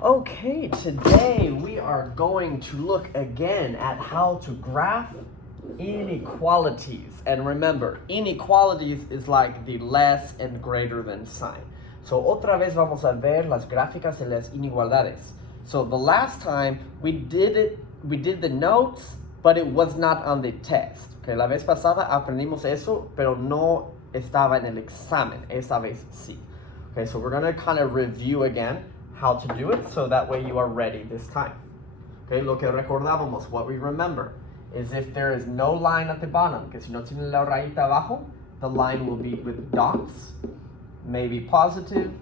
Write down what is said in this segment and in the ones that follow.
Okay, today we are going to look again at how to graph inequalities. And remember, inequalities is like the less and greater than sign. So otra vez vamos a ver las gráficas de las inigualdades. So the last time we did the notes, but it was not on the test. Okay, la vez pasada aprendimos eso, pero no estaba en el examen. Esta vez sí. Okay, so we're gonna kind of review again how to do it so that way you are ready this time. Okay, lo que recordábamos, what we remember is if there is no line at the bottom, que si no tiene la rayita abajo, the line will be with dots, maybe positive,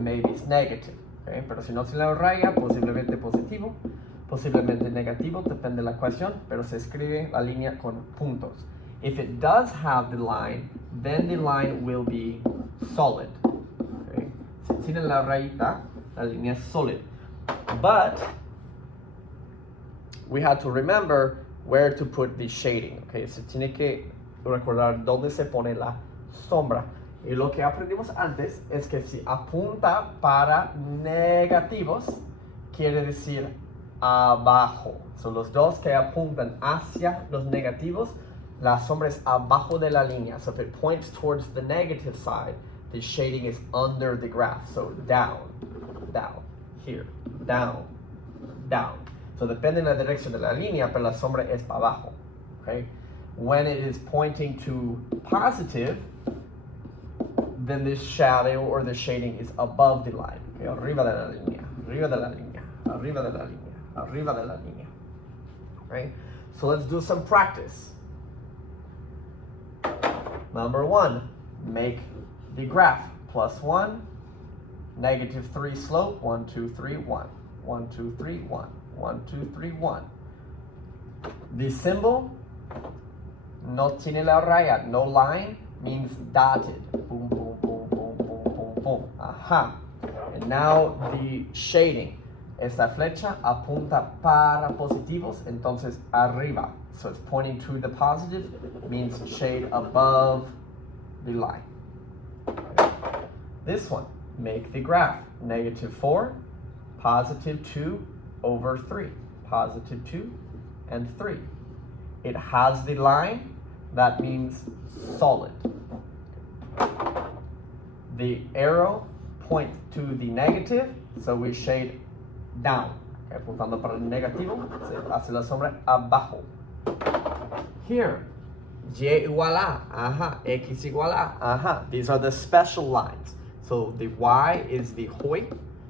maybe it's negative. Okay, pero si no tiene la raya, posiblemente positivo, posiblemente negativo, depende de la ecuación, pero se escribe la línea con puntos. If it does have the line, then the line will be solid. Okay, si tiene la rayita, la línea es solid. But we had to remember where to put the shading. Okay, se tiene que recordar dónde se pone la sombra. Y lo que aprendimos antes es que si apunta para negativos, quiere decir abajo. Son los dos que apuntan hacia los negativos, la sombra es abajo de la línea. So if it points towards the negative side, the shading is under the graph. So down, down, here, down, down. So depende de la dirección de la línea, pero la sombra es para abajo. Okay? When it is pointing to positive, then this shadow or the shading is above the line. Okay? Arriba de la línea, arriba de la línea, arriba de la línea, arriba de la línea. Right? So let's do some practice. Number one, make the graph. +1, -3 slope, 1, 2, 3, 1. 1, 2, 3, 1. 1, 2, 3, 1. The symbol, no tiene la raya, no line, means dotted. Boom, boom, boom, boom, boom, boom, boom. Aha. And now the shading. Esta flecha apunta para positivos, entonces arriba. So it's pointing to the positive, means shade above the line. Okay. This one, make the graph. -4, +2 over 3. +2 and 3. It has the line, that means solid. The arrow points to the negative, so we shade down. Okay, apuntando para el negativo, se hace la sombra abajo. Here, y igual a, ajá, x igual a, ajá. These are the special lines. So the y is the hoy.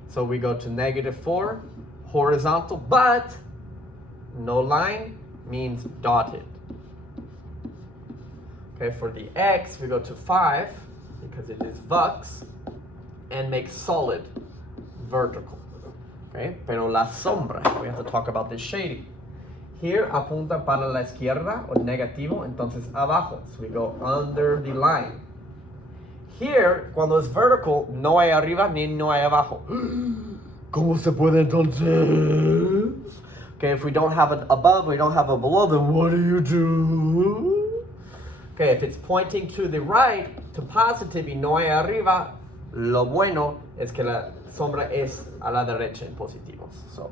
So we go to -4, horizontal, but no line means dotted. Okay, for the x, we go to 5, because it is vux, and make solid, vertical. Okay, pero la sombra, we have to talk about the shading. Here apunta para la izquierda, o negativo, entonces abajo. So we go under the line. Here, cuando es vertical, no hay arriba ni no hay abajo. ¿Cómo se puede entonces? Okay, if we don't have it above, we don't have it below, then what do you do? Okay, if it's pointing to the right, to positive, y no hay arriba, lo bueno es que la sombra es a la derecha en positivos. So,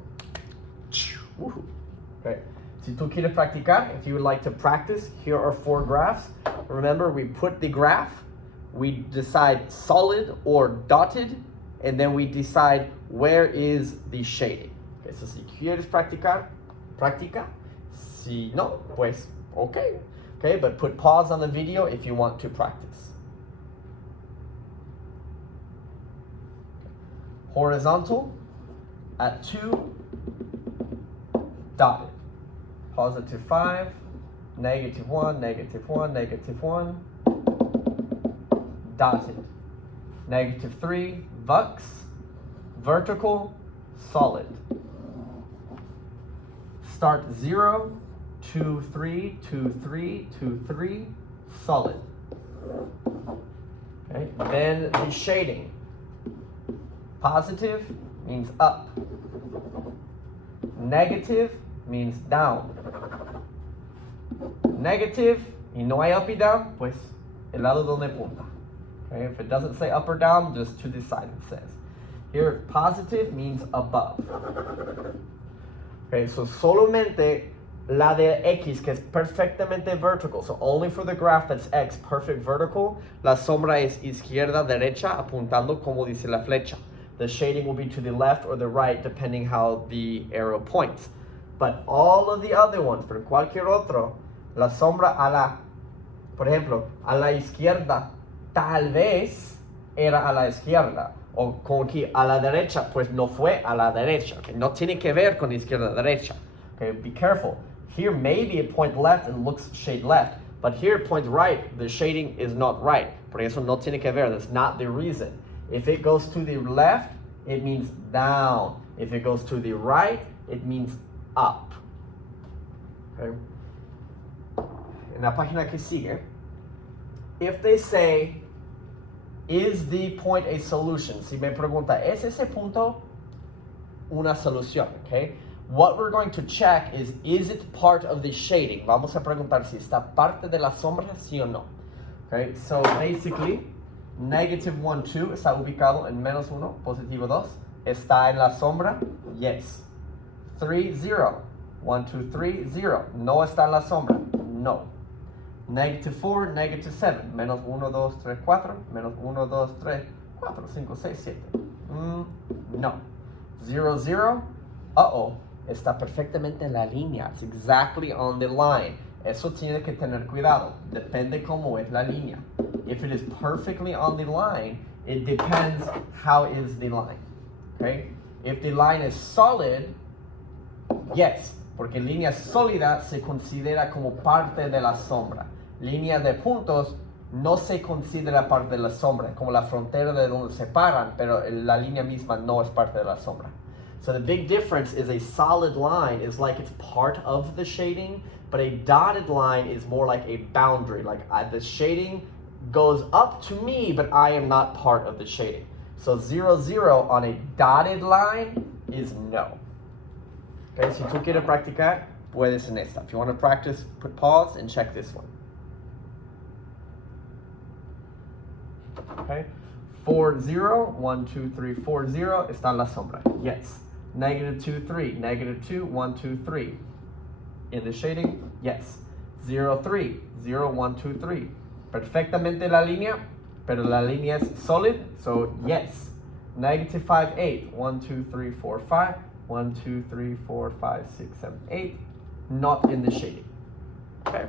okay. Si tú quieres practicar, if you would like to practice, here are 4 graphs. Remember, we put the graph, we decide solid or dotted, and then we decide where is the shading. Okay, so si quieres practicar, practica. Si no, pues, okay. Okay, but put pause on the video if you want to practice. Horizontal at 2, dotted. +5, -1, -1, -1, dotted. -3, vux, vertical, solid. Start 0, 2, 3, 2, 3, 2, 3, solid. Okay, then the shading. Positive means up. Negative means down. Negative, y no hay up y down, pues el lado donde punta. Okay, if it doesn't say up or down, just to the side it says. Here, positive means above. Okay, so solamente la de X, que es perfectamente vertical, so only for the graph that's X, perfect vertical, la sombra es izquierda, derecha, apuntando como dice la flecha. The shading will be to the left or the right, depending how the arrow points. But all of the other ones, for cualquier otro, la sombra a la, por ejemplo, a la izquierda, tal vez era a la izquierda. O como que a la derecha, pues no fue a la derecha. Okay? No tiene que ver con izquierda derecha. Okay, be careful. Here maybe it points left and looks shade left, but here it points right. The shading is not right. Por eso no tiene que ver. That's not the reason. If it goes to the left, it means down. If it goes to the right, it means up. Okay. En la página que sigue, if they say, is the point a solution? Si me pregunta, ¿es ese punto una solución? Okay. What we're going to check is it part of the shading? Vamos a preguntar si está parte de la sombra, sí o no. Okay, so basically, -1, 2 está ubicado en -1, positivo 2. ¿Está en la sombra? Yes. 3, 0. 1, 2, 3, 0. ¿No está en la sombra? No. -4, -7. -1, 2, 3, 4. -1, 2, 3, 4, 5, 6, 7. No. 0, 0. Uh-oh. Está perfectamente en la línea. It's exactly on the line. Eso tiene que tener cuidado. Depende cómo es la línea. If it is perfectly on the line, it depends how is the line. Okay? If the line is solid, yes, porque línea sólida se considera como parte de la sombra. Línea de puntos no se considera parte de la sombra, como la frontera de donde se paran, pero la línea misma no es parte de la sombra. So the big difference is a solid line is like it's part of the shading, but a dotted line is more like a boundary. Like the shading goes up to me, but I am not part of the shading. So 0, 0 on a dotted line is no. Okay, si tú quieres practicar, puedes en esta. If you want to practice, put pause and check this one. Okay, 4, 0, 1, 2, 3, 4, 0, está en la sombra. Yes. -2, 3, -2, 1, 2, 3. In the shading, yes. 0, 3, 0, 1, 2, 3. Perfectamente la línea, pero la línea es solid, so yes. -5, 8, 1, 2, 3, 4, 5. 1, 2, 3, 4, 5, 6, 7, 8. Not in the shading. Okay.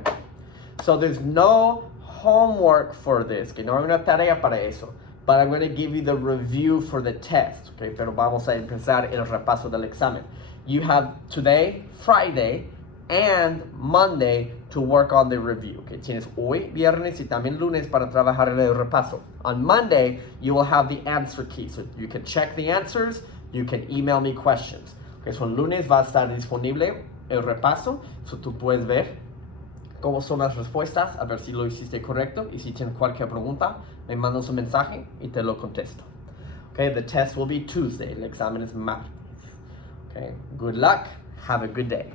So there's no homework for this, que no hay una tarea para eso. But I'm going to give you the review for the test, okay? Pero vamos a empezar el repaso del examen. You have today, Friday, and Monday to work on the review, okay? Tienes hoy, viernes, y también lunes para trabajar en el repaso. On Monday, you will have the answer key, so you can check the answers, you can email me questions. Okay, so el lunes va a estar disponible el repaso, so tú puedes ver cómo son las respuestas, a ver si lo hiciste correcto, y si tienes cualquier pregunta, me mandas un mensaje y te lo contesto. Okay, the test will be Tuesday, el examen es martes. Okay, good luck, have a good day.